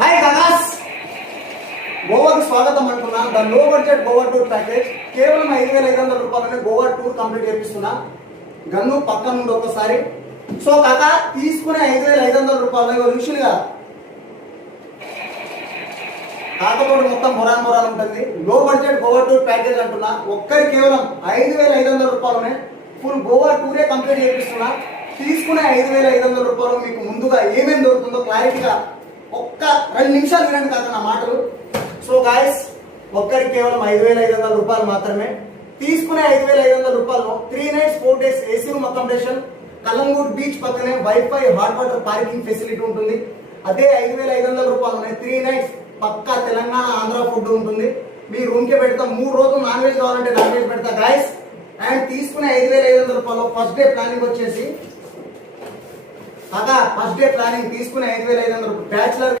Hi కాకాస్, గోవాకి స్వాగతం అంటున్నా. The low budget Goa tour package కేవలం 5,500 రూపాయలనే గోవా టూర్ కంప్లీట్ చేపిస్తున్నా. గన్ను పక్కన నుండి ఒకసారి. సో కాకా తీసుకునే 5,500 రూపాయలు యూజువల్గా కాకపోతే మొత్తం మొరాన్ ఉంటుంది. లో బడ్జెట్ గోవా టూర్ ప్యాకేజ్ అంటున్నా. ఒక్కరి కేవలం 5,500 రూపాయలనే ఫుల్ గోవా టూరే కంప్లీట్ చేపిస్తున్నా. తీసుకునే 5,500 రూపాయలు మీకు ముందుగా ఏమేమి దొరుకుతుందో క్లారిటీగా ఒక్క 2 నిమిషాలు వినండి కాక నా మాటలు. సో గాయస్, ఒక్కరికి కేవలం 5,500 రూపాయలు మాత్రమే. తీసుకునే 5,500 రూపాయలు 3 nights 4 days AC room accommodation, Calangute beach పక్కనే wifi hot water parking facility ఉంటుంది. అదే 5,500 రూపాయలు 3 nights పక్కా తెలంగాణ ఆంధ్ర ఫుడ్ ఉంటుంది. మీ రూమ్ కి పెడతాం. 3 రోజులు నాన్ వెజ్ కావాలంటే నాన్ వెజ్ పెడతా గాయస్. అండ్ తీసుకునే 5,500 రూపాయలు ఫస్ట్ డే ప్లానింగ్ వచ్చేసి ఫస్ట్ డే ప్లానింగ్ తీసుకునే 5,500 బ్యాచులర్